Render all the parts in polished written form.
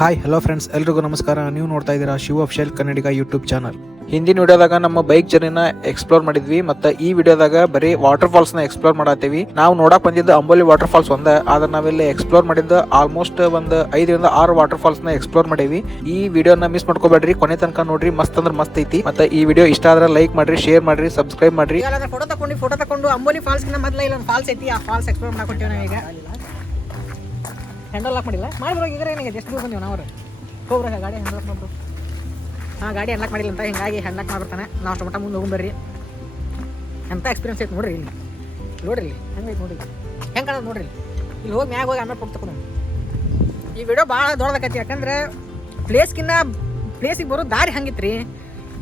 Hi hello friends, ಎಲ್ರಿಗೂ ನಮಸ್ಕಾರ. ನೀವು ನೋಡ್ತಾ ಇದ್ದೀರಾ ಶಿವ ಅಫಿಷಿಯಲ್ ಕನ್ನಡಿಗ ಯೂಟ್ಯೂಬ್ ಚಾನಲ್. ಹಿಂದಿನ ವಿಡಿಯೋದಾಗ ನಮ್ಮ ಬೈಕ್ ಜರ್ನಿನ ಎಕ್ಸ್ಪ್ಲೋರ್ ಮಾಡಿದ್ವಿ, ಮತ್ತೆ ಈ ವಿಡಿಯೋದಾಗ ಬರೀ ವಾಟರ್ ಫಾಲ್ಸ್ ನ ಎಕ್ಸ್ಪ್ಲೋರ್ ಮಾಡತ್ತೀವಿ. ನಾವು ನೋಡಕ್ ಬಂದಿದ್ದು ಅಂಬೋಲಿ ವಾಟರ್ ಫಾಲ್ಸ್ ಆದ್ರೆ ನಾವಿಲ್ಲಿ ಎಕ್ಸ್ಪ್ಲೋರ್ ಮಾಡಿದ್ದು ಆಲ್ಮೋಸ್ಟ್ ಒಂದು 5 ರಿಂದ 6 ವಾಟರ್ ಫಾಲ್ಸ್ ನ ಎಕ್ಸ್ಪ್ಲೋರ್ ಮಾಡೀವಿ. ಈ ವಿಡಿಯೋನ ಮಿಸ್ ಮಾಡ್ಕೋಬೇಡ್ರಿ, ಕೊನೆ ತನಕ ನೋಡ್ರಿ. ಮಸ್ತ್ ಅಂದ್ರೆ ಮಸ್ತ್ ಐತಿ. ಮತ್ತೆ ಈ ವಿಡಿಯೋ ಇಷ್ಟ ಆದ್ರೆ ಲೈಕ್ ಮಾಡ್ರಿ, ಶೇರ್ ಮಾಡ್ರಿ, ಸಬ್ಸ್ಕ್ರೈಬ್ ಮಾಡ್ರಿ. ಫೋಟೋ ತಕೊಂಡು ಅಂಬೋಲಿ ಫಾಲ್ಸ್ ಮೊದಲ ಇಲ್ಲೊಂದು ಫಾಲ್ಸ್ ಐತಿ, ಆ ಫಾಲ್ಸ್ ಎಕ್ಸ್ಪ್ಲೋರ್ ಮಾಡ್ಕೊತೀವಿ ನಾವೀಗ. ಹ್ಯಾಂಡಲ್ ಲಾಕ್ ಮಾಡಿಲ್ಲ, ಮಾಡಿದ್ರು ಈಗ ಏನಾಗಿದೆ, ಎಷ್ಟು ದೂರ ಬಂದೀವಿ ನಾವು. ಹೋಗ್ರ ಗಾಡಿ ಹ್ಯಾಂಡಲ್ ಲಾಕ್ ಮಾಡ್ರು. ಗಾಡಿ ಹ್ಯಾಂಡ್ ಮಾಡಿಲ್ಲ ಅಂತ ಹಿಂಗಾಗಿ ಹ್ಯಾಂಡ್ ಲಾಕ್ ಮಾಡ್ಬಿಡ್ತಾನೆ. ನಾವು ಅಷ್ಟು ಮಟ್ಟ ಮುಂದೆ ಹೋಗ್ಬರ್ರಿ. ಎಂಥ ಎಕ್ಸ್ಪೀರಿಯನ್ಸ್ ಐತೆ ನೋಡ್ರಿ. ಇಲ್ಲಿ ನೋಡ್ರಿ, ಇಲ್ಲಿ ಹೆಂಗೈತೆ ನೋಡ್ರಿ, ಹೆಂಗೆ ಕಾಣೋದು ನೋಡ್ರಿ. ಇಲ್ಲಿ ಹೋಗಿ ಮ್ಯಾಗ ಹೋಗಿ ಆಮೇಲೆ ಫೋಟೋ ತಗೊಂಡು. ಈ ವಿಡಿಯೋ ಭಾಳ ದೊಡ್ಡದಾಕೈತಿ, ಯಾಕಂದ್ರೆ ಪ್ಲೇಸಿಗೆ ಬರೋ ದಾರಿ ಹಂಗಿತ್ತು ರೀ.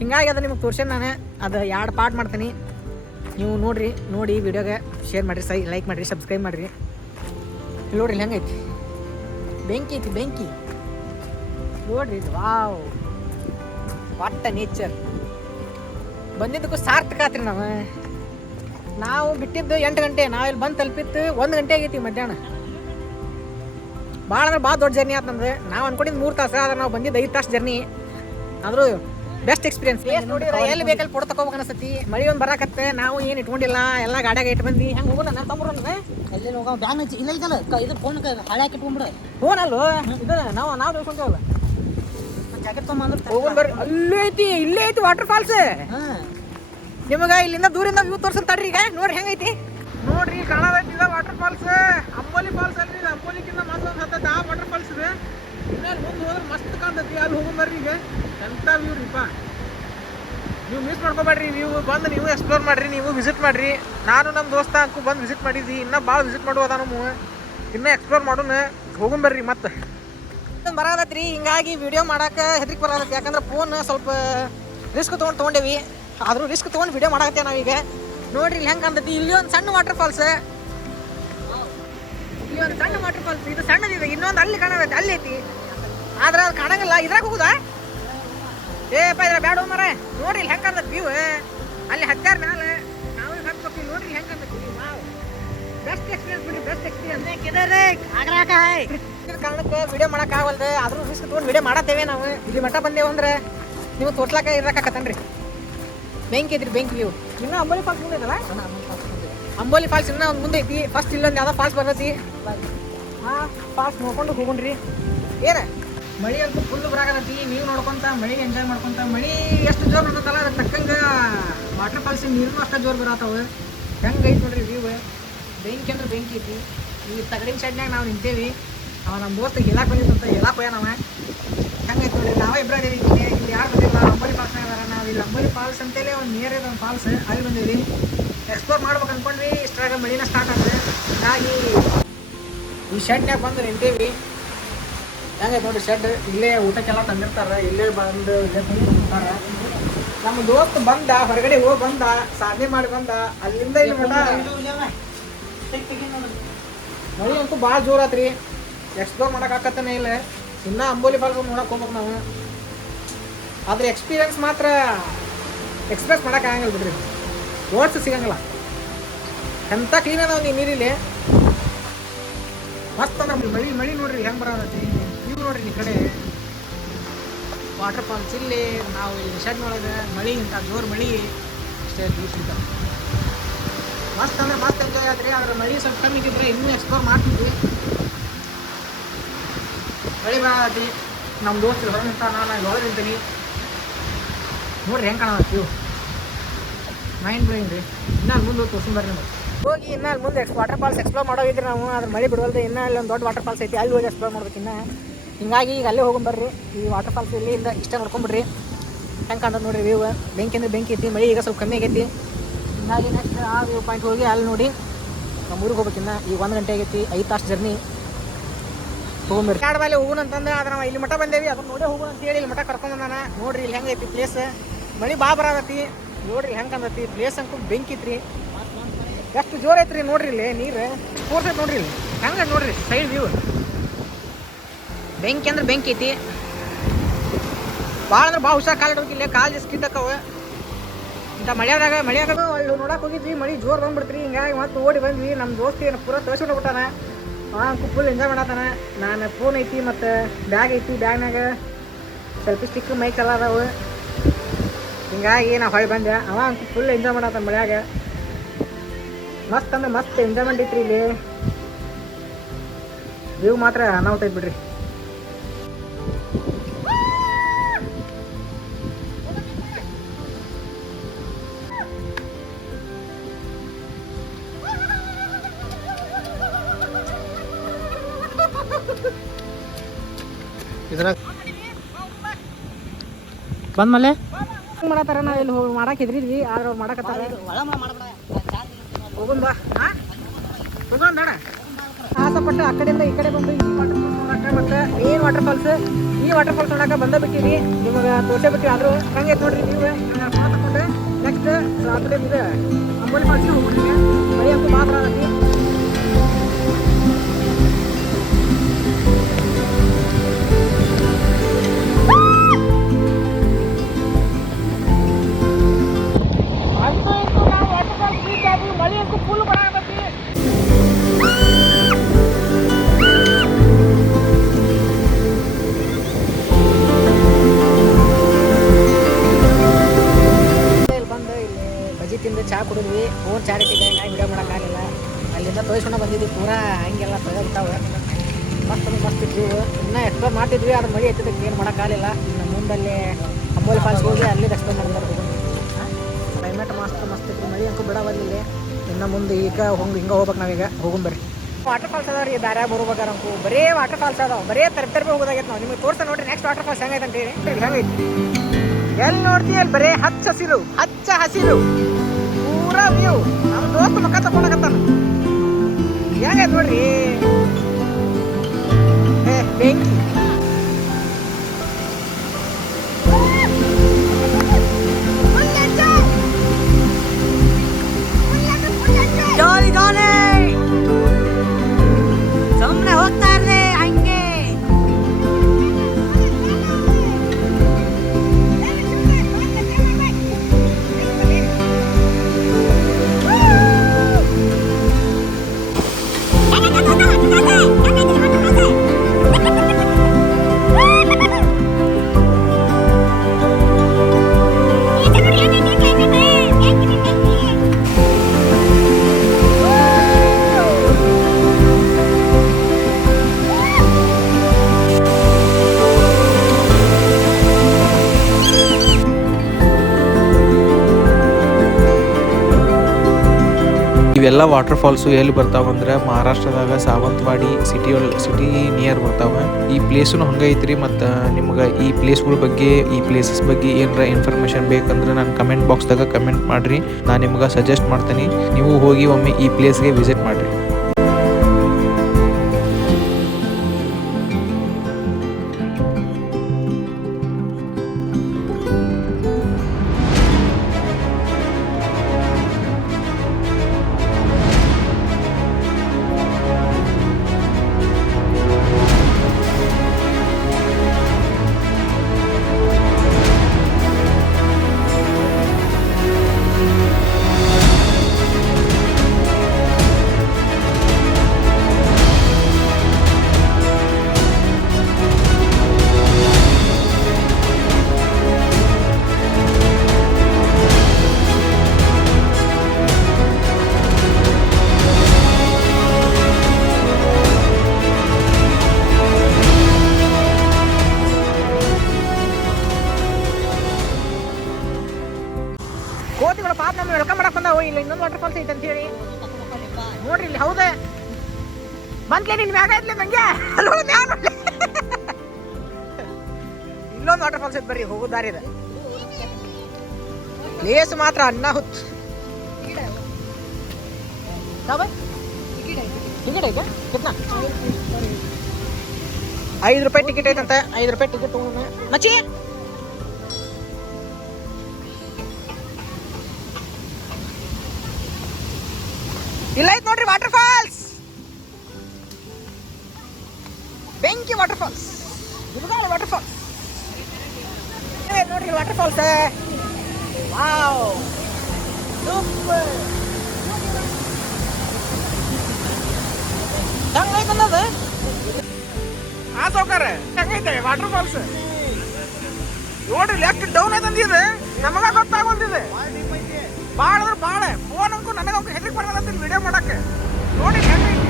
ಹಿಂಗಾಗಿ ಅದು ನಿಮಗೆ ತೋರ್ಸೇನೆ ನಾನು. ಅದು 2 ಪಾರ್ಟ್ ಮಾಡ್ತೀನಿ. ನೀವು ನೋಡಿ ವಿಡಿಯೋಗೆ ಶೇರ್ ಮಾಡಿರಿ, ಲೈಕ್ ಮಾಡಿರಿ, ಸಬ್ಸ್ಕ್ರೈಬ್ ಮಾಡಿರಿ. ಇಲ್ಲಿ ನೋಡ್ರಿ ಹೆಂಗೈತಿ, ಬೆಂಕಿ ಐತಿ, ಬೆಂಕಿ ನೋಡ್ರಿ. ಇದು ವಾವ್, ವಾಟ್ ನೇಚರ್. ಬಂದಿದ್ದಕ್ಕೂ ಸಾರ್ಥಕ ಆತ್ರಿ. ನಾವು ಬಿಟ್ಟಿದ್ದು 8 ಗಂಟೆ, ನಾವಿಲ್ಲಿ ಬಂದು ತಲುಪಿತ್ತು 1 ಗಂಟೆ ಆಗೈತಿ ಮಧ್ಯಾಹ್ನ. ಭಾಳ ಅಂದ್ರೆ ಭಾಳ ದೊಡ್ಡ ಜರ್ನಿ ಆಯ್ತು ನಮ್ದು. ನಾವು ಅನ್ಕೊಂಡಿದ್ದು 3 ತಾಸು, ಆದ್ರೆ ನಾವು ಬಂದಿದ್ದು 5 ತಾಸು ಜರ್ನಿ. ಆದರೂ ಬೆಸ್ಟ್ ಎಕ್ಸ್ಪೀರಿಯನ್ಸ್. ನೋಡಿದ್ರೆ ಎಲ್ಲಿ ಬೇಕಲ್ಲಿ ಫೋಟೋ ತಗೋಬೇಕು ಅನಿಸ್ತತಿ. ಮಳೆ ಒಂದು ಬರಾಕತ್ತೆ, ನಾವು ಏನು ಇಟ್ಕೊಂಡಿಲ್ಲ, ಎಲ್ಲ ಗಾಡಿಯಾಗ ಇಟ್ಟು ಬಂದು ಹೆಂಗೆ ಹೋಗೋಣ. ನನ್ನ ತಮ್ಮ ಎಲ್ಲಿ ಹೋಗ ಬ್ಯಾನ್ ಹಚ್ಚಿ ಇಲ್ಲ ಇದು ಫೋನ್ ಹಳೆ ಹಾಕಿ ಇಟ್ಕೊಂಡ್ಬಿಡ. ಫೋನ್ ಅಲ್ಲೋ ಇದು, ನಾವು ತಿಳ್ಕೊಂತೇವಲ್ಲ. ಜಾಕೆಟ್ ತೊಗೊಂಬಂದ್ರೆ ಹೋಗೋಣ ಬರ್ರಿ. ಇಲ್ಲೇ ಐತಿ ವಾಟರ್ ಫಾಲ್ಸ್. ನಿಮಗೆ ಇಲ್ಲಿಂದ ದೂರಿಂದ ವ್ಯೂ ತೋರ್ಸಲ್ ತಡ್ರಿ. ಈಗ ನೋಡ್ರಿ ಹೆಂಗೈತಿ, ನೋಡ್ರಿ ಕಾಣದೈತಿ. ಇದು ವಾಟರ್ ಫಾಲ್ಸ್, ಅಂಬೋಲಿ ಫಾಲ್ಸ್ ಅಲ್ರಿ. ಇದು ಅಂಬೋಲಿಕ್ಕಿಂತ ಮಸ್ತ್ ಹತ್ತೈತೆ ಆ ವಾಟರ್ ಫಾಲ್ಸ್ ಇದೆ. ಇನ್ನೇನು ಮುಂದೆ ಹೋದ್ರೆ ಮಸ್ತ್ ಕಾಣ್ತೈತಿ. ಅಲ್ಲಿ ಹೋಗೋಣ ಬರ್ರಿ. ಈಗ ಎಂಥ ವ್ಯೂ ರೀಪ, ನೀವು ಮಿಸ್ ಮಾಡ್ಕೋಬೇಡ್ರಿ. ನೀವು ಎಕ್ಸ್ಪ್ಲೋರ್ ಮಾಡಿರಿ, ನೀವು ವಿಸಿಟ್ ಮಾಡಿರಿ. ನಾನು ನಮ್ಮ ದೋಸ್ತ ಅಂಕು ಬಂದು ವಿಸಿಟ್ ಮಾಡಿದ್ವಿ. ಇನ್ನೂ ಭಾಳ ವಿಸಿಟ್ ಮಾಡುವುದ ನಾವು, ಇನ್ನೂ ಎಕ್ಸ್ಪ್ಲೋರ್ ಮಾಡೋಣ. ಹೋಗೋಣ ಬರ್ರಿ. ಮತ್ತೆ ಬರೋದತ್ರಿ, ಹಿಂಗಾಗಿ ವಿಡಿಯೋ ಮಾಡಕ್ಕೆ ಹೆದರಿಕೆ ಬರೋದತ್ತಿ. ಯಾಕಂದ್ರೆ ಫೋನ್ ಸ್ವಲ್ಪ ರಿಸ್ಕ್ ತೊಗೊಂಡೇವಿ. ಆದರೂ ರಿಸ್ಕ್ ತೊಗೊಂಡು ವಿಡಿಯೋ ಮಾಡಾಕತ್ತೇವೆ ನಾವೀಗ. ನೋಡ್ರಿ ಇಲ್ಲಿ ಹೆಂಗೆ ಕಾಣ್ತೈತಿ. ಇಲ್ಲಿ ಒಂದು ಸಣ್ಣ ವಾಟರ್ ಫಾಲ್ಸ್, ಇದು ಸಣ್ಣದಿದೆ. ಇನ್ನೊಂದು ಅಲ್ಲಿ ಕಾಣತೈತಿ, ಅಲ್ಲಿ ಐತಿ. ಆದ್ರೆ ಅದು ಕಾಣಂಗಿಲ್ಲ. ಇದ್ರಾಗ ಹೋಗುದಾ ಇದ್ರ ಬ್ಯಾಡ ಮರ. ನೋಡ್ರಿ ಇಲ್ಲಿ ಹೆಂಗೆ ಕಾಣ್ತೈತಿ ವ್ಯೂ. ಅಲ್ಲಿ ಹತ್ತಾರ ಮ್ಯಾಲೆ ನಾವು ಹತ್ಬೇಕು. ನೋಡ್ರಿ ಹೆಂಗೆ ಕಾಣ್ತೈತಿ. ಬೆಸ್ಟ್ ಎಕ್ಸ್ಪೀರಿಯನ್ಸ್ ಬಿಡಿ, ಬೆಸ್ಟ್ ಎಕ್ಸ್ಪೀರಿಯನ್ಸ್. ಇದ್ರ ಕಾರಣಕ್ಕೆ ವಿಡಿಯೋ ಮಾಡಕ್ ಆಗಲ್ದೆ, ಆದ್ರೂ ರಿಸ್ಕ್ ತೊಗೊಂಡು ವಿಡಿಯೋ ಮಾಡತ್ತೇವೆ ನಾವು. ಇಲ್ಲಿ ಮಟ್ಟ ಬಂದೇವು ಅಂದ್ರೆ ನೀವು ತೋರ್ಸ್ಲಾಕ ಇರಕತ್ತನ್ರಿ. ಬೆಂಕಿ ಐತ್ರಿ, ಬೆಂಕಿ ವ್ಯೂ. ಇನ್ನ ಅಂಬೋಲಿ ಫಾಲ್ಸ್ ಮುಂದೆ ಐತಲ್ಲ, ಅಂಬೋಲಿ ಫಾಲ್ಸ್ ಇನ್ನ ಒಂದು ಮುಂದೆ ಐತಿ. ಫಸ್ಟ್ ಇಲ್ಲೊಂದು ಯಾವ್ದೋ ಫಾಲ್ಸ್ ಬರ್ತೈತಿ, ಆ ಫಾಲ್ಸ್ ನೋಡ್ಕೊಂಡು ಹೋಗೋಣ್ರಿ. ಏನ ಮಳಿ ಅಂತೂ ಫುಲ್ ಬರಾಕತ್ತೈತಿ. ನೀವು ನೋಡ್ಕೊಂತ ಮಳಿ ಎಂಜಾಯ್ ಮಾಡ್ಕೊಂತ. ಮಳಿ ಎಷ್ಟು ಜೋರು ಬರ್ತೈತಲ್ಲ, ಅದಕ್ಕೆ ತಕ್ಕಂಗೆ ವಾಟರ್ ಫಾಲ್ಸ್ ನೀರು ಅಷ್ಟೇ ಜೋರು ಬರತ್ತವೆ. ಹೆಂಗೆ ಐತಿ ನೋಡ್ರಿ ವ್ಯೂ. ಬೆಂಕಿ ಅಂದ್ರೆ ಬೆಂಕಿ ಐತಿ. ಈ ತಗಡಿನ ಸೈಡ್ನಾಗ ನಾವು ನಿಂತೇವಿ. ಅವ ನಮ್ಮ ದೋಸ್ತ ಗೆಲಾಕ್ ಬಂದಿತ್ತಂತ, ಗೆಲಾಕ್ ಹೋಯ ನಾವು. ಹೆಂಗೈತೆ ನೋಡ್ರಿ, ನಾವೇ ಇಬ್ಬರೇ ಇಲ್ಲಿ ಯಾರು ಬಂದಿಲ್ಲ. ಅಂಬೋಲಿ ಫಾಲ್ಸ್ನಾಗ ಅದಾರ. ನಾವು ಇಲ್ಲಿ ಅಂಬೋಲಿ ಫಾಲ್ಸ್ ಅಂತೇಳಿ ಒಂದು ನಿಯರ್ ಇದೆ ಒಂದು ಫಾಲ್ಸ್, ಅಲ್ಲಿ ಬಂದಿವಿ. ಎಕ್ಸ್ಪ್ಲೋರ್ ಮಾಡ್ಬೇಕು ಅಂದ್ಕೊಂಡ್ವಿ. ಇಷ್ಟ್ರಾಗ ಮಳಿನ ಸ್ಟಾರ್ಟ್ ಆಗಿದೆ. ಹಾಗಾಗಿ ಈ ಶೆಡ್ನಾಗ ಬಂದು ನಿಂತೇವಿ. ಹೆಂಗೈತೆ ನೋಡ್ರಿ ಶೆಡ್. ಇಲ್ಲೇ ಊಟಕ್ಕೆಲ್ಲ ತಂದಿರ್ತಾರೆ. ಇಲ್ಲೇ ಬಂದು ಇಲ್ಲೇ ಕುಂತಾರೆ. ನಮ್ಮ ದೋಸ್ತ್ ಬಂದ, ಹೊರಗಡೆ ಹೋಗಿ ಬಂದ, ಸಾಧನೆ ಮಾಡಿ ಬಂದ. ಅಲ್ಲಿಂದ ಇಲ್ಲಿ ಮಳಿ ಅಂತೂ ಭಾಳ ಜೋರ್ ಆತ್ರಿ. ಎಕ್ಸ್ಪ್ಲೋರ್ ಮಾಡೋಕ್ಕಾಗತ್ತನೇ ಇಲ್ಲ. ಇನ್ನೂ ಅಂಬೋಲಿ ಫಾಲ್ಸ್ ನೋಡಕ್ಕೆ ಹೋಗ್ಬೇಕು ನಾವು. ಆದ್ರೆ ಎಕ್ಸ್ಪೀರಿಯನ್ಸ್ ಮಾತ್ರ ಎಕ್ಸ್ಪ್ರೆಸ್ ಮಾಡೋಕ್ಕಾಗಂಗಿಲ್ಲ ಬಿಡ್ರಿ, ವರ್ಡ್ಸ್ ಸಿಗಂಗಿಲ್ಲ. ಎಂಥ ಕ್ಲೀನ್ ಅದಾವ ನೀವು ನೀರಿಲ್ಲಿ. ಮಸ್ತ್ ಅಂದ್ರೆ ಮಳಿ ನೋಡ್ರಿ ಹೆಂಗೆ ಬರೋದೈತಿ. ನೀವು ನೋಡ್ರಿ ಈ ಕಡೆ ವಾಟರ್ ಫಾಲ್ಸ್. ಇಲ್ಲಿ ನಾವು ಇಲ್ಲಿ ಶೆಡ್ನೊಳಗೆ ಮಳಿ ಇಂಥ ಜೋರು ಮಳಿ ಅಷ್ಟೇ ಸಿಗ್ತಾವೆ. ಮಸ್ತ್ ಅಂದ್ರೆ ಮಸ್ತ್ ಎಂಜಾಯ್ ಆದ್ರಿ. ಆದ್ರೆ ಮಳಿ ಸ್ವಲ್ಪ ಕಮ್ಮಿ ಇದ್ದಿದ್ರೆ ಇನ್ನೂ ಎಕ್ಸ್ಪ್ಲೋರ್ ಮಾಡ್ತಿದ್ವಿ. ಮಳಿ ಬರತಿ. ನಮ್ಮ ದೋಸ್ತರು ಹೊರ ನಿಂತ, ನಾನು ಇಲ್ಲಿ ಒಳಗೆ ನಿಂತೀನಿ. ನೋಡ್ರಿ ಹೆಂಗೆ ಕಾಣತ್ತೀವಿ. ಮೈಂಡ್ ಬ್ಲೋಯಿಂಗ್ ರೀ. ಇನ್ನೂ ಅಲ್ಲಿ ಮುಂದೆ ತೋರ್ಸ್ಕೊಂಬರ್ರಿ ನಮಗೆ. ಹೋಗಿ ಇನ್ನೂ ಅಲ್ಲಿ ಮುಂದೆ ವಾಟರ್ ಫಾಲ್ಸ್ ಎಕ್ಸ್ಪ್ಲೋರ್ ಮಾಡೋಗಿದ್ರಿ ನಾವು. ಅದ್ರ ಮಳೆ ಬಿಡೋಲ್ದೆ ಇನ್ನೂ ಅಲ್ಲಿ ಒಂದು ದೊಡ್ಡ ವಾಟರ್ ಫಾಲ್ಸ್ ಐತಿ, ಅಲ್ಲಿ ಹೋಗಿ ಎಕ್ಸ್ಪ್ಲೋರ್ ಮಾಡ್ಬೇಕು ಇನ್ನು. ಹಿಂಗಾಗಿ ಈಗ ಅಲ್ಲೇ ಹೋಗೊಂಬರ್ರಿ. ಈ ವಾಟರ್ ಫಾಲ್ಸ್ ಇಲ್ಲಿಂದ ಇಷ್ಟ ನೋಡ್ಕೊಂಬಿಡ್ರಿ. ಹೆಂಗೆ ಕಾಣ್ತದೆ ನೋಡ್ರಿ ವ್ಯೂ. ಬೆಂಕಿ ಅಂದ್ರೆ ಬೆಂಕಿ ಐತಿ. ಮಳೆ ಈಗ ಸ್ವಲ್ಪ ಕಮ್ಮಿ ಆಗೈತಿ. ಹಿಂಗಾಗಿ ನೆಕ್ಸ್ಟ್ ಆ ವ್ಯೂ ಪಾಯಿಂಟ್ ಹೋಗಿ ಅಲ್ಲಿ ನೋಡಿ ನಮ್ಮ ಊರಿಗೆ ಹೋಗ್ಬೇಕಿನ್ನ. ಈಗ 1 ಗಂಟೆ ಆಗೈತಿ, 5 ತಾಸು ಜರ್ನಿ. ಹೋಗ್ಬರ್ರಿ. ಎರಡು ಮೇಲೆ ಹೋಗೋಣ ಅಂತಂದ್ರೆ ಆದ್ರೆ ನಾವು ಇಲ್ಲಿ ಮಠ ಬಂದೇವಿ. ಅದನ್ನ ನೋಡೇ ಹೋಗೋಣ ಅಂತೇಳಿ ಇಲ್ಲಿ ಮಠ ಕರ್ಕೊಂಬಂದಾನ. ನೋಡ್ರಿ ಇಲ್ಲಿ ಹೆಂಗೈತಿ ಪ್ಲೇಸ್. ಮಳೆ ಭಾಳ ಬರತೈತಿ. ನೋಡ್ರಿ ಹೆಂಗೆ ಕಾಣ್ತೈತಿ ಪ್ಲೇಸ್. ಅಂಕು ಬೆಂಕಿ ಐತ್ರಿ, ಎಷ್ಟು ಜೋರು ಐತ್ರಿ. ನೋಡ್ರಿ ಇಲ್ಲಿ ನೀರು ತೋರ್ಸೈತೆ ನೋಡ್ರಿ. ಇಲ್ಲಿ ಹೆಂಗೆ ನೋಡ್ರಿ ಸೈಡ್ ವ್ಯೂ. ಬೆಂಕಿ ಅಂದ್ರೆ ಬೆಂಕಿ ಐತಿ. ಭಾಳ ಅಂದ್ರೆ ಭಾಳ ಹುಷಾರು. ಕಾಲು ಇಡ್ಬೇಕು. ಇಲ್ಲೇ ಕಾಲು ಸ್ಕಿಡ್ ಆಕವ ಇಂಥ ಮಳೆಯಾಗ ಅಲ್ಲಿ ನೋಡಕ್ಕೆ ಹೋಗಿದ್ವಿ. ಮಳೆ ಜೋರು ಬಂದ್ಬಿಡ್ತ್ರಿ. ಹಿಂಗಾಗಿ ಮತ್ತೆ ಓಡಿ ಬಂದ್ವಿ. ನಮ್ಮ ದೋಸ್ತಿ ಏನು ಪೂರ ತೋರಿಸ್ಬಿಟ್ಟು ಬಿಟ್ಟಾನ. Full enjoy ಮಾಡತ್ತಾನ. ನಾನು ಫೋನ್ ಐತಿ ಮತ್ತು ಬ್ಯಾಗ್ ಐತಿ, ಬ್ಯಾಗ್ನಾಗ ಸೆಲ್ಫಿ ಸ್ಟಿಕ್ ಮೈಕ್ ಎಲ್ಲ ಅದಾವು. ಹಿಂಗಾಗಿ ನಾ ಹೊಳೆ ಬಂದೆ. ಅವ ಫುಲ್ ಎಂಜಾಯ್ ಮಾಡತ್ತಾನ ಮಳ್ಯಾಗ. ಮಸ್ತ್ ಅಂದ್ರೆ ಮಸ್ತ್ ಎಂಜಾಯ್ಮೆಂಟ್ ಐತ್ರಿ ಇಲ್ಲಿ. ವ್ಯೂ ಮಾತ್ರ ಅನಾಹುತ ಐತೆ ಬಿಡ್ರಿ. ಇದ್ರಾಗ ಬಂದ್ಮೇಲೆ ಮಾಡತ್ತಾರ. ನಾವು ಇಲ್ಲಿ ಹೋಗಿ ಮಾಡಕ್ಕೆ ಹೆದ್ರಿದ್ವಿ, ಆದ್ರೆ ಅವ್ರು ಮಾಡಕತ್ತಾರ. ಹೋಗೋಣ ಬಾ. ಹೋಗೋಣ ಬೇಡ. ಆಸೆಪಟ್ಟು ಆ ಕಡೆಯಿಂದ ಈ ಕಡೆ ಬಂದು ಈ ವಾಟರ್ ಫಾಲ್ಸ್ ನೋಡಕ್ಕೆ, ಮತ್ತು ಏನು ವಾಟರ್ ಫಾಲ್ಸ್, ಈ ವಾಟರ್ ಫಾಲ್ಸ್ ನೋಡಕ್ಕೆ ಬಂದ ಬಿಟ್ಟಿವಿ. ನಿಮಗೆ ತೋಟೆ ಬಿಟ್ಟಿವಿ. ಆದರೂ ಹಂಗೆ ನೋಡ್ರಿ ನೀವು ತಗೊಂಡು ನೆಕ್ಸ್ಟ್ ಆ ಕಡೆ ಇದೆ ಅಂಬೋಲಿ ಫಾಲ್ಸ್ಗೆ ಹೋಗ್ಬಿಡ್ರಿ. ಮಳೆ ಅಂತೂ ಮಾತ್ರ ಆಗತ್ತಿ. ಮಳೆ ಅಂತೂ ಫುಲ್ ಬರಾಕತ್ತಿ. ಬಜ್ಜಿ ತಿಂದು ಚಹಾ ಕುಡಿದ್ವಿ. ಫೋನ್ ಚಾರ್ಜ್ ಇಟ್ಟಿದ್ದೆ, ಹಿಂಗಾಗಿ ವಿಡಿಯೋ ಮಾಡೋಕ್ಕಾಗಲಿಲ್ಲ. ಅಲ್ಲಿಂದ ತೋರಿಸ್ಕೊಂಡು ಬಂದಿದ್ವಿ. ಪೂರಾ ಹಂಗೆಲ್ಲ ತೊಳೆದ್ಬಿಟ್ಟಾವೆ. ಮಸ್ತ್ ಮಸ್ತ್ ಇದ್ವಿ. ಇನ್ನೂ ಎಕ್ಸ್ಪ್ಲೋರ್ ಮಾಡ್ತಿದ್ವಿ, ಅದು ಮಳೆ ಎತ್ತಿದ್ದಕ್ಕೆ ಏನು ಮಾಡೋಕ್ಕಾಗಲಿಲ್ಲ. ಇನ್ನು ಮುಂದಲ್ಲಿ ಅಂಬೋಲಿ ಫಾಲ್ಸ್ ಹೋಗಿ ಅಲ್ಲಿ ಎಕ್ಸ್ಪ್ಲೋರ್ ಮಾಡ್ತಾರೆ. ಕ್ಲೈಮೇಟ್ ಮಸ್ತ್ ಇತ್ತು. ಮಳೆ ಅಂಕೂ ಬಿಡ ಬಂದಿಲ್ಲ. ಇನ್ನು ಮುಂದೆ ಈಗ ಹಿಂಗೆ ಹೋಗ್ಬೇಕು. ನಾವೀಗ ಹೋಗೋಣ ಬರ್ರಿ. ವಾಟರ್ ಫಾಲ್ಸ್ ಅದಾವ ರೀ. ದಾರ್ಯಾಗ ಬರ್ಬೇಕಾರಂಕು ಬರೇ ವಾಟರ್ ಫಾಲ್ಸ್ ಅದಾವ. ಬರೇ ತರಬೇ ಹೋಗೋದಾಗೈತೆ. ನಾವು ನಿಮಗೆ ತೋರಿಸ್ತಾ ನೋಡ್ರಿ ನೆಕ್ಸ್ಟ್ ವಾಟರ್ ಫಾಲ್ಸ್ ಹೆಂಗೈತೆ ಅಂತ ಹೇಳಿ. ಹೆಂಗೈತಿ ಎಲ್ಲಿ ನೋಡ್ತೀವಿ ಅಲ್ಲಿ ಬರೇ ಹಚ್ಚ ಹಸಿರು ಪೂರಾ ವ್ಯೂ. ನಮ್ಮ ದೋಸ್ತ ಮುಖ ತಗೊಂಡಾಗತ್ತಾನ. ಹೆಂಗೈತೆ ನೋಡ್ರಿ. ಬೆಂಕಿ ಜಾಲಿ ಸುಮ್ಮನೆ ಹೋಗ್ತಾ ಇರ್ರಿ ಹಂಗೆ. ಇವೆಲ್ಲ ವಾಟರ್ ಫಾಲ್ಸು ಎಲ್ಲಿ ಬರ್ತಾವಂದ್ರೆ ಮಹಾರಾಷ್ಟ್ರದಾಗ ಸಾವಂತವಾಡಿ ಸಿಟಿ ನಿಯರ್ ಬರ್ತಾವೆ. ಈ ಪ್ಲೇಸು ಹಂಗೆ ಐತ್ರಿ. ಮತ್ತು ನಿಮ್ಗೆ ಈ ಪ್ಲೇಸ್ಗಳ ಬಗ್ಗೆ, ಈ ಪ್ಲೇಸಸ್ ಬಗ್ಗೆ ಏನಾರ ಇನ್ಫಾರ್ಮೇಷನ್ ಬೇಕಂದ್ರೆ ನಾನು ಕಮೆಂಟ್ ಬಾಕ್ಸ್ದಾಗ ಕಮೆಂಟ್ ಮಾಡಿರಿ. ನಾನು ನಿಮ್ಗೆ ಸಜೆಸ್ಟ್ ಮಾಡ್ತೀನಿ. ನೀವು ಹೋಗಿ ಒಮ್ಮೆ ಈ ಪ್ಲೇಸ್ಗೆ ವಿಸಿಟ್ ಮಾಡಿರಿ. ಕೋತಿಗಳು ಪಾಪ ನಮ್ಮ ವೆಲ್ಕಮ್ ಮಾಡಕ್ ಬಂದಾವು. ಇಲ್ಲ ಇನ್ನೊಂದು ವಾಟರ್ ಫಾಲ್ಸ್ ಐತೆ ಅಂತ ಹೇಳಿ ನೋಡ್ರಿ. ಇಲ್ಲಿ ಹೌದಾ ಬಂದ್ಲೇ ನಿನ್ ಮ್ಯಾಗ ಐತ್ಲೆ ನಂಗೆ ಇಲ್ಲೊಂದು ವಾಟರ್ ಫಾಲ್ಸ್ ಐತೆ. ಬರ್ರಿ ಹೋಗೋ ದಾರಿ ಇದೆ. ಪ್ಲೇಸ್ ಮಾತ್ರ ಅನ್ನಾಹುತ್. ಟಿಕೆಟ್ ಐತೆ ಕಿತ್ನಾ 5 ರೂಪಾಯಿ ಟಿಕೆಟ್ ಐತಂತ. 5 ರೂಪಾಯಿ ಟಿಕೆಟ್ ತಗೊಂಡು ಮಚ್ಚಿ ಇಲ್ಲ ಐತ್ ನೋಡ್ರಿ ವಾಟರ್ ಫಾಲ್ಸ್. ಬೆಂಕಿ ವಾಟರ್ ಫಾಲ್ಸ್, ಗುರುಗಾಳಿ ವಾಟರ್ ಫಾಲ್ಸ್ ನೋಡ್ರಿ. Water falls wow super. ಹೆಂಗೈತೆ ಅನ್ನೋದು ಆ ಸೌಕಾರ ಹೆಂಗೈತೆ ವಾಟರ್ ಫಾಲ್ಸ್ ನೋಡ್ರಿ ಲೆಫ್ಟ್ ಡೌನ್ ಐತಂದಿದೆ ನಮಗ ಗೊತ್ತಾಗೋದಿದೆ ಭಾಳ ಅಂದ್ರೆ ಭಾಳ ಫೋನ್ ಅಂಕು ನನಗಂಕು ಹೆದರಿಕೆ ಬರ್ತದಂತ ವಿಡಿಯೋ ಮಾಡಕ್ಕೆ ನೋಡಿ ಹೆಂಗೈತಿ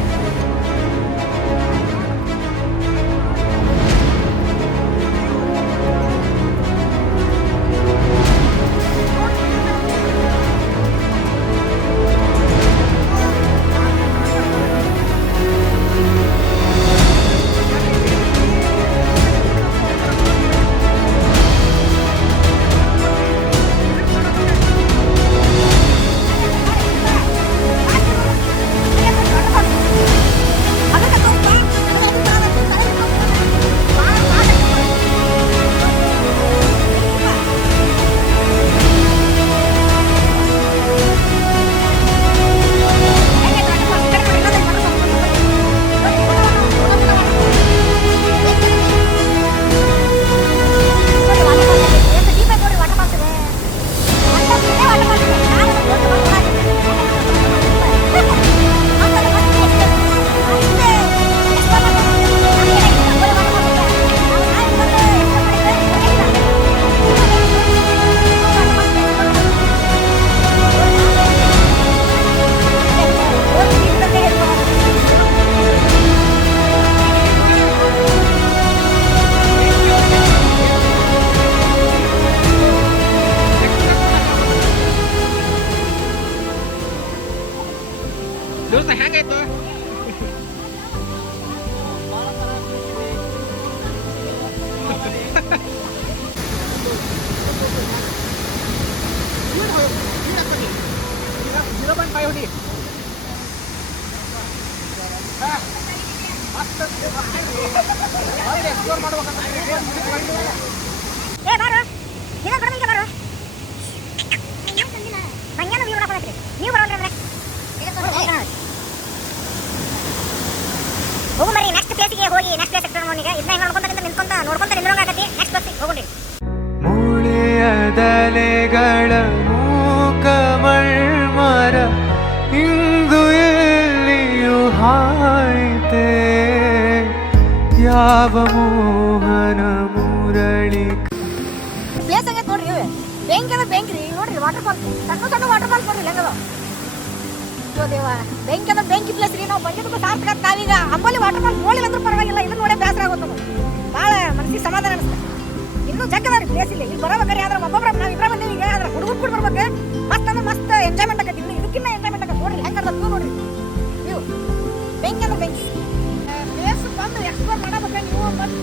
ದೋಸ್ತ ಹೆಂಗಾಯ್ತು ಹೋಗು ಮರಿ ನೆಕ್ಸ್ಟ್ ಪ್ಲೇಸಿಗೆ ಹೋಗಿ ನೆಕ್ಸ್ಟ್ ಪ್ಲೇಸ್ ಎಕ್ಸ್ಪ್ಲೋರ್ ಮಾಡಿ. ಇದನ್ನ ನೋಡ್ಕೊಂತ ನಿಂದ್ರೋಂಗಾಗತಿ. ನೆಕ್ಸ್ಟ್ ಪ್ಲೇಸಿಗೆ ಹೋಗೋಣ. ಮೂಳೆಯದಲೆಗಳ ಮೂಕಮಳ್ಮರ ಇಂದು ಎಲ್ಲಿಯೂ ಹಾಯ್ತೆ ಯಾವ ಮೋಹನ ಮುರಳಿ ಪ್ಲೇಸ್ ಆಗೈತೆ ನೋಡ್ರಿ ಇವೆ. ಬೆಂಕಿ ಅದ ಬೆಂಕಿ ರೀ ನೋಡ್ರಿ ವಾಟರ್ ಫಾಲ್ಸ್ ಸಣ್ಣ ಸಣ್ಣ ವಾಟರ್ ಫಾಲ್ಸ್ ನೋಡ್ರಿ ಹೆಂಗದ. ದೇವ ಬೆಂಕಿ ಅದ ಬೆಂಕಿ ಪ್ಲೇಸ್ ರೀ. ನಾವು ಬಂದಿದ್ದಕ್ಕೂ ಸಾರ್ಥಕ ನಾವೀಗ ಅಂಬೋಲಿ ವಾಟರ್ ಫಾಲ್ಸ್ ನೋಡಿಲ್ಲ ಅಂದ್ರೂ ಪರವಾಗಿಲ್ಲ. ಇದನ್ನ ನೋಡೇ ಬೇಸರ ಆಗುತ್ತೆ ನಮಗೆ. ಭಾಳ ಮನಸ್ಸಿಗೆ ಸಮಾಧಾನ ಅನಿಸ್ತದೆ. ಇನ್ನೂ ಜಗ್ಗದ ರೀ ಪ್ಲೇಸ್ ಇಲ್ಲ. ಇಲ್ಲಿ ಬರೋಬೇಕಾರೆ ಆದ್ರೆ ಒಬ್ಬೊಬ್ಬರ ನಾವು ಇಬ್ಬರ ಬಂದೇವಿ. ಈಗ ಆದ್ರೆ ಹುಡುಗರು ಕೂಡ ಬರ್ಬೇಕು. ಮಸ್ತ್ ಅಂದ್ರೆ ಮಸ್ತ್ ಎಂಜಾಯ್ಮೆಂಟ್ ಆಗತ್ತೆ. ಇನ್ನು ಇದಕ್ಕಿಂತ ಎಂಜಾಯ್ಮೆಂಟ್ ಆಗತ್ತೆ ನೋಡ್ರಿ ಹೆಂಗದ ನೋಡ್ರಿ ನೀವು. ಬೆಂಕಿ ಅಂದ್ರೆ ಬೆಂಕಿ ಪ್ಲೇಸ್ ಬಂದು ಎಕ್ಸ್ಪ್ಲೋರ್ ಮಾಡಬೇಕು. ನೀವು ಬಂದು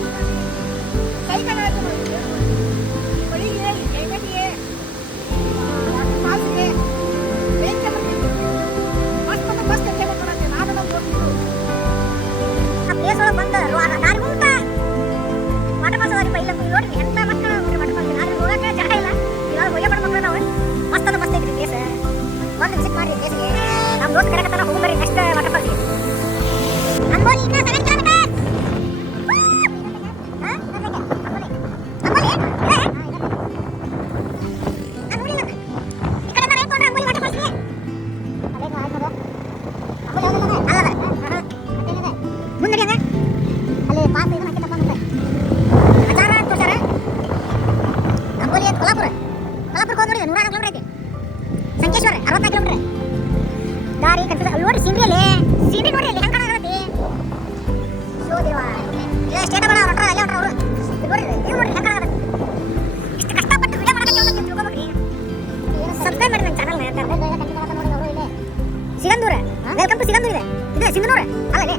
ಕೈ ಕಾಲ ಬಳಿಗೆ ಕೈಗಳಿಗೆ ವಾಟರ್ ಫಾಲ್ಸ್ಗೆ ಬೆಂಕಿ ಅಂದ್ರೆ ಮಸ್ತ್ ಅಂದ್ರೆ ಮಸ್ತ್ ಎಂಜಾಯ್ಮೆಂಟ್ ಮಾಡತ್ತೆ. ನಾನು ನಮ್ಮ ಹೋಗ್ತಿದ್ದು ಆ ಪ್ಲೇಸ್ ಒಳಗೆ ಬಂದು ದಾರಿ ಮುಂತ ವಾಟರ್ ಫಾಲ್ಸ್ ಅದಾರಿ. ಇಲ್ಲ ನೋಡ್ರಿ ಎಂತ ಮಕ್ಕಳು ವಾಟರ್ ಫಾಲ್ಸ್ ಆದ್ರೆ ಹೋಗಕ್ಕೆ ಜಾಗ ಇಲ್ಲ. ಇವಾಗ ಹೋಗಿ ಬಡ ಮಕ್ಕಳು ನಾವು ಮಸ್ತ್ ಅಂದ್ರೆ ಮಸ್ತ್ ಐತ್ರಿ ಪ್ಲೇಸ್. ಬಂದು ವಿಸಿಟ್ ಮಾಡಿ ಪ್ಲೇಸ್ಗೆ. ನಮ್ಮ ದೋಸ್ತ ಕರೆಕತ್ತಾನ ಹೋಗಿ ಬರ್ರಿ ನೆಕ್ಸ್ಟ್ ವಾಟರ್ ಫಾಲ್ಸ್ಗೆ. ಅಂಬೋಲಿ ಇನ್ನ 7 kilometre. Sigandur welcome to Sigandur ಇದೆ. ಇದು ಸಿಂಧನೂರ ಅಲ್ಲೇ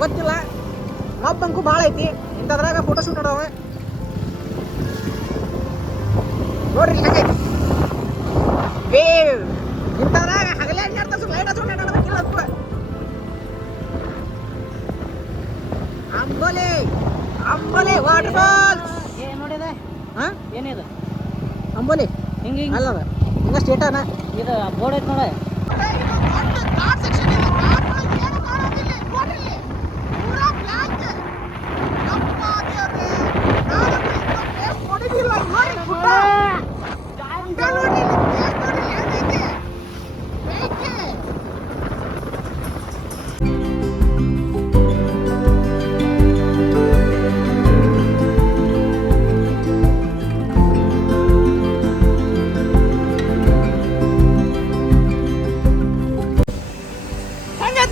ಗೊತ್ತಿಲ್ಲ. ಮಬ್ಬಂಕು ಭಾಳ ಐತಿ. ಇಂಥದ್ರಾಗ ಫೋಟೋ ಶೂಟ್ ನೋಡವ ನೋಡ್ರಿ ಹೆಂಗೈತಿ ವೇವ್. ಇಂಥದ್ರಾಗ ಹಗಲೇ 12 ತಾಸು ಲೈಟ್ ಹಚ್ಕೊಂಡು ಅಡ್ಡಾಡ್ಬೇಕಿಲ್ಲ ಅಪ್ಪ. Amboli water falls. ಏನ್ ನೋಡಿದ ಹಾ ಏನಿದು ಅಂಬೋಲಿ ಹಿಂಗೆ ಅಲ್ಲದ ಹಿಂಗ ಸ್ಟೇಟನ ಇದು ಬೋರ್ಡ್ ಐತೆ ನೋಡ.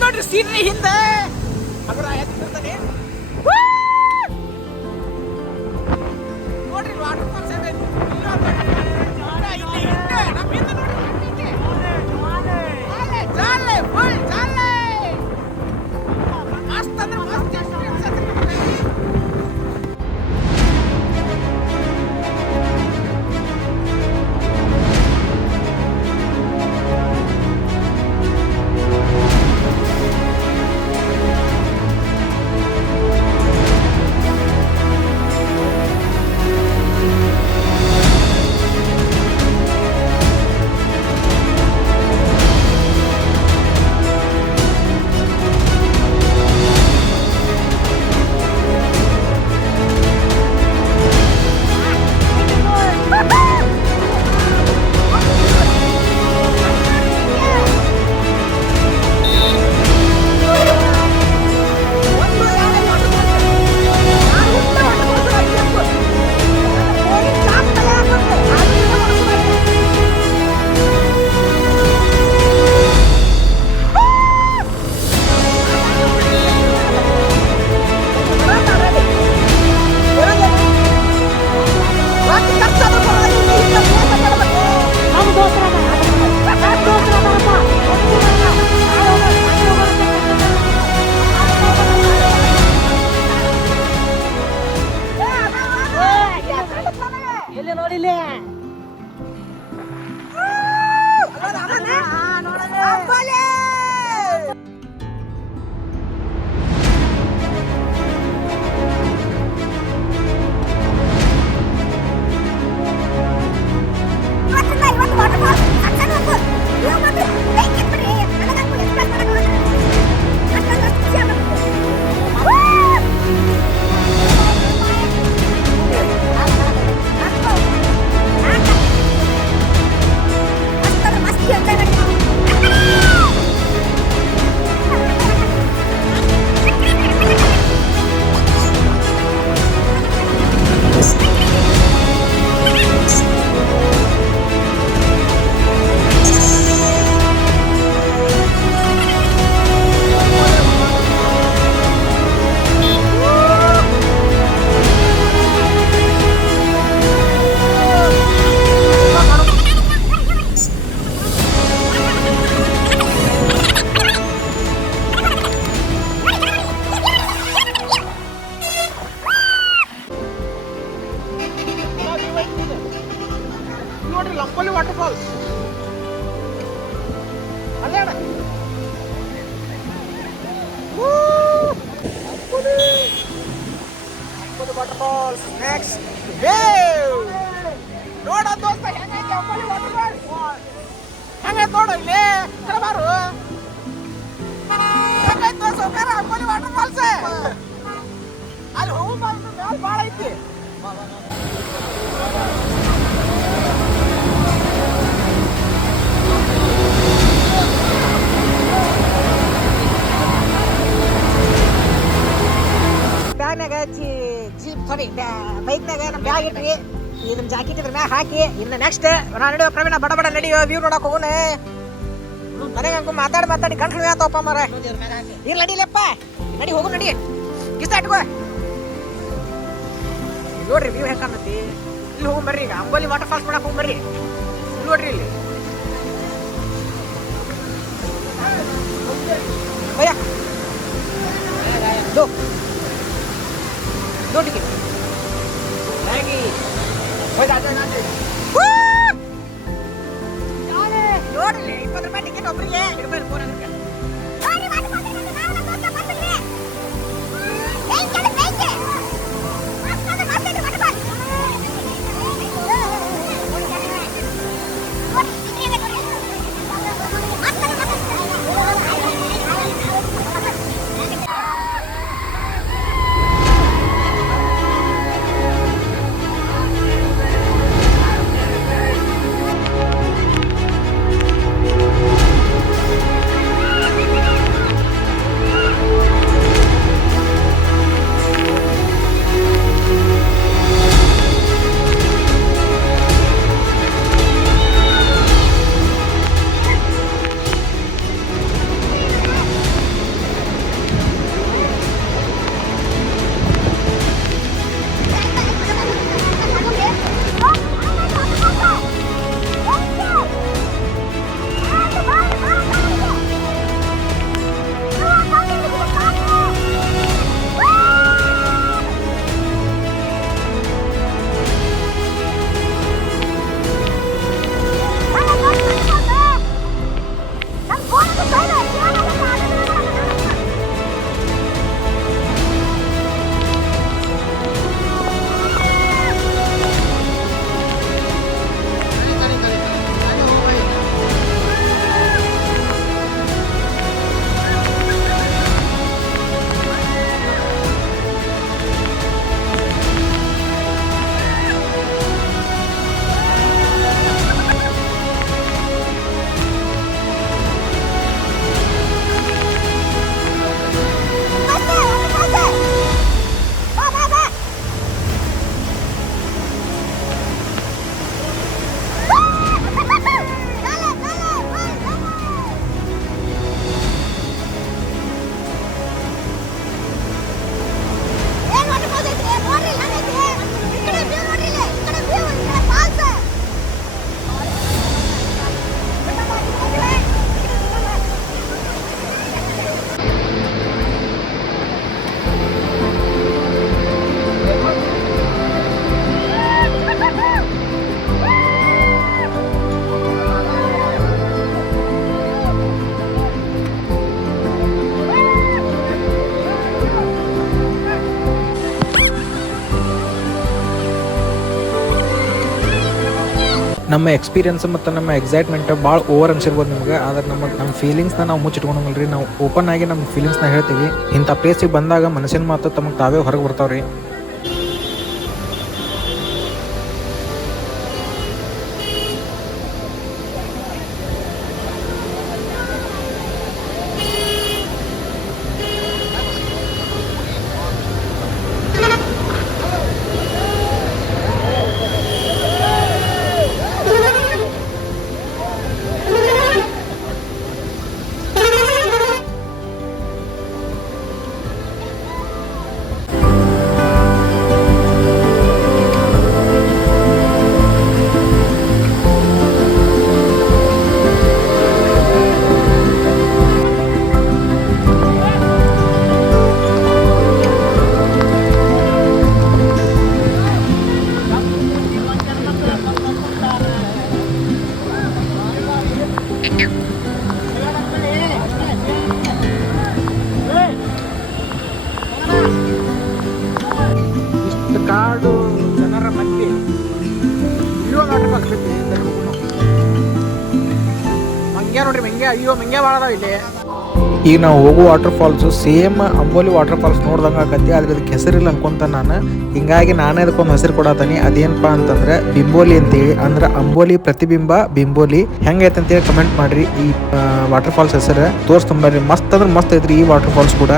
ನೋಡ್ರಿ ಸೀನ್ರಿ ಹಿಂದೆ ಅದ್ರ ಎತ್ತಿರ್ತಾನೆ ನೋಡ್ರಿ ವಾಟರ್ ಫಾಲ್ಸ್ ಹೆಂಗೈತಿ. ಮಸ್ತ್ ಅಂದ್ರೆ ಮಸ್ತ್ experience ಐತ್ರಿ ನಿಮ್ಗೆ. ಎಲ್ಲಿ ನೋಡಿಲ್ಲ ನೋಡ್ರಿ ಲಂಪಲ್ಲಿ ವಾಟರ್ ಫಾಲ್ಸ್ ಅಲ್ಲೇ ಅಣ್ಣ. Water falls next wave. ನೋಡ ದೋಸ್ತ ಹೆಂಗೈತಿ ಅಂಬೋಲಿ ವಾಟರ್ ಫಾಲ್ಸ್. ಹೆಂಗೈತಿ ನೋಡು ಇಲ್ಲಿ ಬಾರು ಹೆಂಗೈತಿ ದೋಸ್ತ ಅಂಬೋಲಿ ವಾಟರ್ ಫಾಲ್ಸ್. ಅಲ್ಲಿ ಹೋಗು ಭಾಳ ಐತಿ. ಬ್ಯಾಗ್ನಾಗ ಜೀಪ್ ಸಾರಿ ಬೈಕ್ನಾಗ ನಮ್ಮ ಬ್ಯಾಗ್ ಇಟ್ರಿ ಇದನ್ನ ಜಾಕೆಟ್ ಇದ್ರ ಮ್ಯಾಗ ಹಾಕಿ ಇನ್ನು ನೆಕ್ಸ್ಟ್ ನಡೆಯೋ ಪ್ರವೀಣ ಬಡ ಬಡ ನಡೆಯೋ ವ್ಯೂ ನೋಡಕ್ ಹೋಗೋಣ. ನನಗೆ ಹಂಗ ಮಾತಾಡಿ ಗಂಟ್ಲು ಯಾತಪ್ಪ ಮರ ಇಲ್ಲಿ ನಡಿಲಪ್ಪ ನಡಿ ಹೋಗು ನಡಿ ಕಿಸ್ತ ಇಟ್ಕೋ. ನೋಡ್ರಿ ವ್ಯೂ ಹೆಂಗ ಕಾಣತಿ. ಇಲ್ಲಿ ಹೋಗಿ ಬರ್ರಿ ಈಗ ಅಂಬೋಲಿ ವಾಟರ್ ಫಾಲ್ಸ್ ಮಾಡಕ್ ಹೋಗಿ ಬರ್ರಿ. ಇಲ್ಲಿ ನೋಡ್ರಿ ಇಲ್ಲಿ ಭಯ್ಯ दो टिकट मैगी हो जाता है ನೋಡ್ರಿ 20 ರೂಪಾಯಿ ಟಿಕೆಟ್ ಒಬ್ಬರಿಗೆ ಇಡಬೇಕು ಫೋನ್ ಅದಕ್ಕೆ ನಮ್ಮ ಎಕ್ಸ್ಪೀರಿಯನ್ಸ್ ಮತ್ತು ನಮ್ಮ ಎಕ್ಸೈಟ್ಮೆಂಟ್ ಭಾಳ ಓವರ್ ಅನ್ಸಿರ್ಬೋದು ನಿಮ್ಗೆ. ಆದ್ರೆ ನಮ್ಮ ಫೀಲಿಂಗ್ಸ್ನ ನಾವು ಮುಚ್ಚಿಟ್ಕೊಂಡಂಗಲ್ರಿ. ನಾವು ಓಪನ್ ಆಗಿ ನಮ್ಮ ಫೀಲಿಂಗ್ಸ್ನ ಹೇಳ್ತೀವಿ. ಇಂಥ ಪ್ಲೇಸಿಗೆ ಬಂದಾಗ ಮನಸ್ಸಿನ ಮಾತು ತಮಗೆ ತಾವೇ ಹೊರಗೆ ಬರ್ತಾವ್ರಿ. ಇಷ್ಟು ಕಾಡು ಜನರ ಮಧ್ಯೆ ಇಲ್ಲೋ ವಾಟರ್ ಫಾಲ್ಸ್ ಐತಿ ಮಂಗ್ಯ ನೋಡ್ರಿ ಮಂಗ್ಯ. ಅಯ್ಯೋ ಮಂಗ್ಯ ಭಾಳ ಅದಾವ ಇಲ್ಲಿ. ಈಗ ನಾವು ಹೋಗೋ water falls same Amboli water falls ನೋಡ್ದಂಗೆ ಆಗತ್ತೆ. ಆದ್ರೆ ಅದಕ್ಕೆ ಹೆಸರಿಲ್ಲ ಅನ್ಕೊಂತ ನಾನು. ಹಿಂಗಾಗಿ ನಾನೇ ಅದಕ್ಕೊಂದು ಹೆಸರು ಕೊಡತೀನಿ. ಅದೇನಪ್ಪ ಅಂತಂದ್ರೆ ಬಿಂಬೋಲಿ ಅಂತೇಳಿ. ಅಂದ್ರೆ ಅಂಬೋಲಿ ಪ್ರತಿಬಿಂಬ ಬಿಂಬೋಲಿ. ಹೆಂಗೈತೆ ಅಂತೇಳಿ ಕಮೆಂಟ್ ಮಾಡ್ರಿ. ಈ ವಾಟರ್ ಫಾಲ್ಸ್ ಹೆಸರು ತೋರಿಸ್ತಂಬರ್ರಿ. ಮಸ್ತ್ ಅಂದ್ರೆ ಮಸ್ತ್ ಐತ್ರಿ ಈ ವಾಟರ್ ಫಾಲ್ಸ್ ಕೂಡ.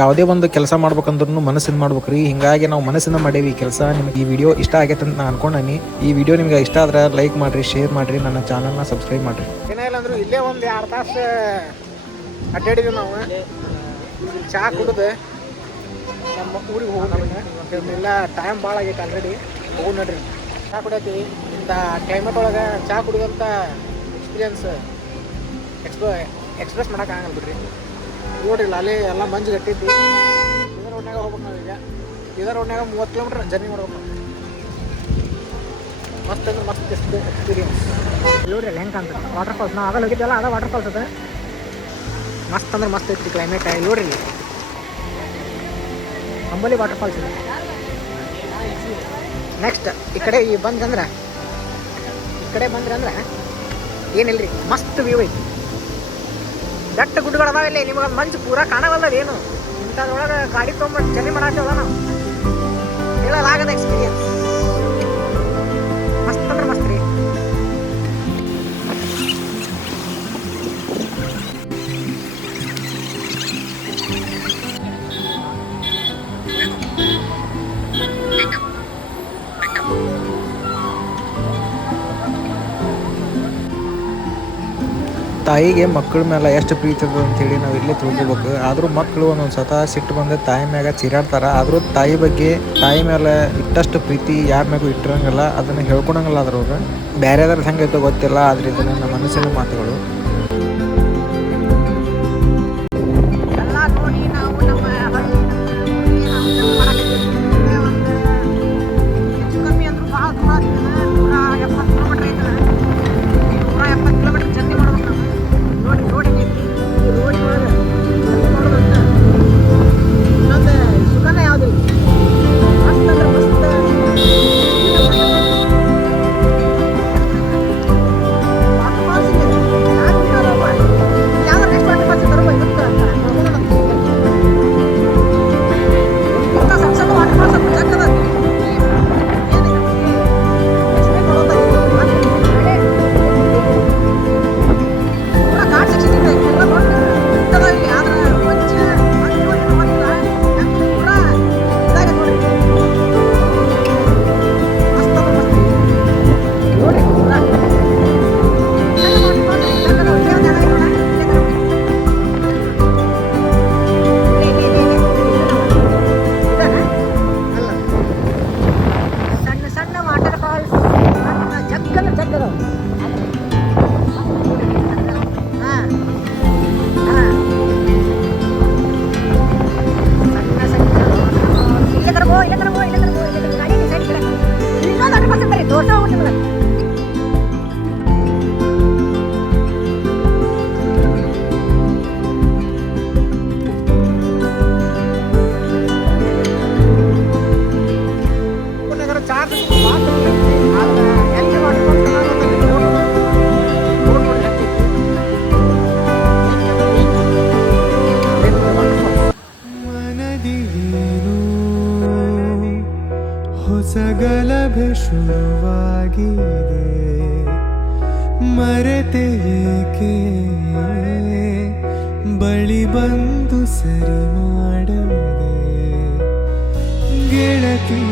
ಯಾವುದೇ ಒಂದು ಕೆಲಸ ಮಾಡ್ಬೇಕಂದ್ರೂ ಮನಸ್ಸಿಂದ ಮಾಡ್ಬೇಕ್ರಿ. ಹಿಂಗಾಗಿ ನಾವು ಮನಸ್ಸಿಂದ ಮಾಡೇವಿ ಈ ಕೆಲಸ. ನಿಮ್ಗೆ ಈ ವಿಡಿಯೋ ಇಷ್ಟ ಆಗೈತೆ ಅಂತ ನಾನು ಅನ್ಕೊಂಡೀನಿ. ಈ ವಿಡಿಯೋ ನಿಮ್ಗೆ ಇಷ್ಟ ಆದ್ರೆ ಲೈಕ್ ಮಾಡಿರಿ, ಶೇರ್ ಮಾಡಿರಿ, ನನ್ನ ಚಾನಲ್ನ ಸಬ್ಸ್ಕ್ರೈಬ್ ಮಾಡಿರಿ. ಏನಿಲ್ಲ ಅಂದ್ರು ಇಲ್ಲೇ ಒಂದು 2 ತಾಸು ಅಡ್ಡಾಡಿದ್ವಿ ನಾವು. ಚಹಾ ಕುಡಿದು ನಮ್ಮ ಊರಿಗೆ ಹೋಗೋಣ. ಇಲ್ಲ ಟೈಮ್ ಭಾಳ ಆಗೈತೆ ಆಲ್ರೆಡಿ. ಹೋಗಿ ನೋಡ್ರಿ, ಚಹಾ ಕುಡಿಯತ್ತೀವಿ. ಇಂಥ ಕ್ಲೈಮೇಟ್ ಒಳಗೆ ಚಹಾ ಕುಡಿಯೋಂಥ ಎಕ್ಸ್ಪೀರಿಯನ್ಸ್ ಎಕ್ಸ್ಪ್ರೆಸ್ ಮಾಡೋಕ್ಕಾಗಲ್ಲ ಬಿಡ್ರಿ. ನೋಡ್ರಿ ಅಲ್ಲಿ ಎಲ್ಲ ಮಂಜು ಗಟ್ಟೈತಿ. ಇದರ ರೋಡ್ನಾಗ ಹೋಗ್ಬೇಕು ನಾವೀಗ. ಇದರ ರೋಡ್ನಾಗ 30 ಕಿಲೋಮೀಟ್ರ್ ಜರ್ನಿ ಮಾಡ್ಬೇಕು. ಮಸ್ತ್ ಅಂದ್ರೆ ಮಸ್ತ್ ಎಕ್ಸ್ಪೀರಿಯನ್ಸ್. ನೋಡ್ರಿ ಅಲ್ಲಿ ಹೆಂಗೆ ಕಾಣ್ತದೆ ವಾಟರ್ ಫಾಲ್ಸ್. ನಾವು ಆಗಲ್ಲ ಹೋಗಿದ್ದೆಲ್ಲ ಅದ ವಾಟರ್ ಫಾಲ್ಸ್ ಅದ. ಮಸ್ತ್ ಅಂದ್ರೆ ಮಸ್ತ್ ಐತಿ ಕ್ಲೈಮೇಟ್. ನೋಡ್ರಿ ಅಂಬೋಲಿ ವಾಟರ್ ಫಾಲ್ಸ್ ಇದೆ. ನೆಕ್ಸ್ಟ್ ಈ ಕಡೆ ಬಂದ್ರೆ ಏನಿಲ್ರಿ, ಮಸ್ತ್ ವ್ಯೂ ಐತಿ. ದಟ್ಟ ಗುಡ್ಡಗಳು ಅದಾವ ಇಲ್ಲಿ. ನಿಮಗೆ ಮಂಜು ಪೂರಾ ಕಾಣವಲ್ಲ ಏನು. ಇಂಥದ್ರೊಳಗೆ ಗಾಡಿ ತೊಗೊಂಡ್ಬಿಟ್ಟು ಜರ್ನಿ ಮಾಡಾಕ್ತೇವಲ್ಲ ನಾವು. ಹೇಳೋದಾಗದ ಎಕ್ಸ್ಪೀರಿಯನ್ಸ್. ಮಸ್ತ್ ಅಂದ್ರೆ ಮಸ್ತ್ ರೀ. ತಾಯಿಗೆ ಮಕ್ಕಳ ಮೇಲೆ ಎಷ್ಟು ಪ್ರೀತಿ ಇರ್ತದೆ ಅಂತೇಳಿ ನಾವು ಇಲ್ಲೇ ತಿಳ್ಕೊಬೇಕು. ಆದರೂ ಮಕ್ಕಳು ಒಂದೊಂದು ಸತ ಸಿಟ್ಟು ಬಂದು ತಾಯಿ ಮ್ಯಾಗ ಚೀರಾಡ್ತಾರೆ. ಆದರೂ ತಾಯಿ ಮೇಲೆ ಇಟ್ಟಷ್ಟು ಪ್ರೀತಿ ಯಾರ ಮ್ಯಾಗೂ ಇಟ್ಟಿರಂಗಿಲ್ಲ. ಅದನ್ನು ಹೇಳ್ಕೊಳಂಗಿಲ್ಲ. ಅದ್ರೊಳಗೆ ಬೇರೆದಾರ ಹೆಂಗೈತೋ ಗೊತ್ತಿಲ್ಲ. ಆದ್ರೆ ಇದು ನನ್ನ ಮನಸ್ಸಿನ ಮಾತುಗಳು. ಎಲ್ಲ ನೋಡಿ ನಾವು ನಮ್ಮ ಹೆಚ್ಚು ಕಮ್ಮಿ ಅಂದ್ರೂ ಭಾಳ ದೂರ ಆಗ್ತದೆ. 170 ಕಿಲೋಮೀಟ್ರ್ ಐತದೆ. 170 ಕಿಲೋಮೀಟ್ರ್ ಜರ್ನಿ ಮಾಡ್ಬೇಕು ನಾವು. ನೋಡಿ ರೋಡ್ ಹೆಂಗೈತಿ. ಈ ರೋಡ್ ಒಳಗೆ ನೋಡೋದಂತ ಇನ್ನೊಂದು ಸುಖನೇ ಯಾವುದಿಲ್ಲ. ಮಸ್ತ್ ಅಂದ್ರೆ ಮಸ್ತ್. ವಾಟರ್ ಫಾಲ್ಸ್ ಇದೆ. ಯಾವ್ದು ನೆಕ್ಸ್ಟ್ ವಾಟರ್ ಫಾಲ್ಸ್ ತರಬೇಕು ಇವತ್ತು ಅಂತ ಇಂಥ ಸಣ್ಣ ಸಣ್ಣ ವಾಟರ್ ಫಾಲ್ಸ್ ಅಂತ ಜಗ್ಗದ. ಹೊಸಗಲಭೆ ಶುರುವಾಗಿದೆ, ಮರೆತೆ ಏಕೆ ಬಳಿ ಬಂದು ಸರಿ ಮಾಡದೆ, ಗೆಳತಿ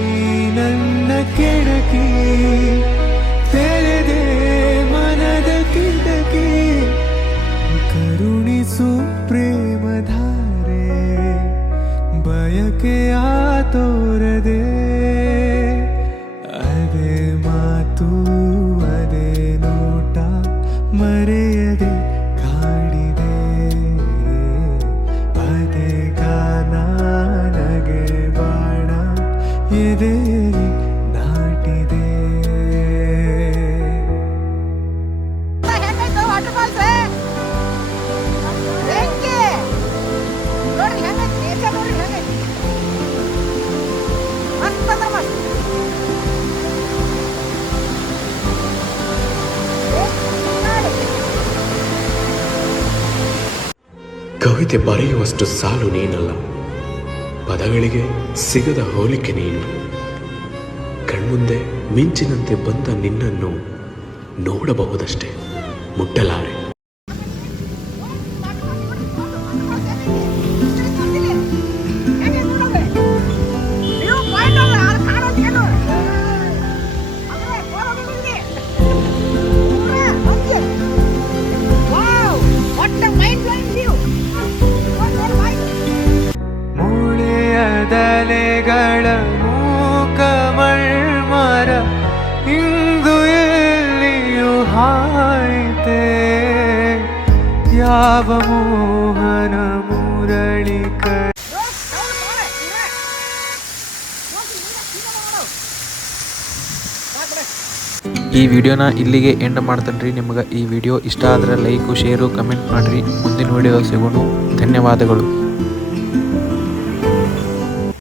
ನನ್ನ ಕೆಡಕಿ ತೆರೆದೆ ಮನದ ಕಿಟಕಿ, ಕರುಣಿಸು ಪ್ರೇಮಧಾರೆ ಬಯಕೆಯ ತೋರದೆ, ಅದೇ ಮಾತು ಅದೇ ನೋಟ ಮರೆಯದೆ ಕಾಡಿದೆ, ಅದೇ ಗಾನ ನಗೆ ಬಾಣ ಎದೆಯಲ್ಲಿ ನಾಟಿದೆ. ವಾಟರ್ ಫಾಲ್ಸ್ ನೋಡ್ರಿ ಹೆಂಗೈತಿ ನೇಚರ್, ನೋಡ್ರಿ ಹೆಂಗೈತಿ ಮಸ್ತ್ ಅಂದ್ರೆ ಮಸ್ತ್. ಕವಿತೆ ಬರೆಯುವಷ್ಟು ಸಾಲು ನೀನಲ್ಲ, ಪದಗಳಿಗೆ ಸಿಗದ ಹೋಲಿಕೆ ನೀನು, ಕಣ್ಮುಂದೆ ಮಿಂಚಿನಂತೆ ಬಂದ ನಿನ್ನನ್ನು ನೋಡಬಹುದಷ್ಟೇ, ಮುಟ್ಟಲಾರೆ. ಭಾವಮೋಹನ ಮುರಳಿಕ ಈ ವಿಡಿಯೋನ ಇಲ್ಲಿಗೆ ಎಂಡ್ ಮಾಡ್ತೇನೆ. ನಿಮ್ಗೆ ಈ ವಿಡಿಯೋ ಇಷ್ಟ ಆದ್ರೆ ಲೈಕು ಶೇರು ಕಮೆಂಟ್ ಮಾಡಿರಿ. ಮುಂದಿನ ವಿಡಿಯೋ ಸಿಗೋಣ. ಧನ್ಯವಾದಗಳು.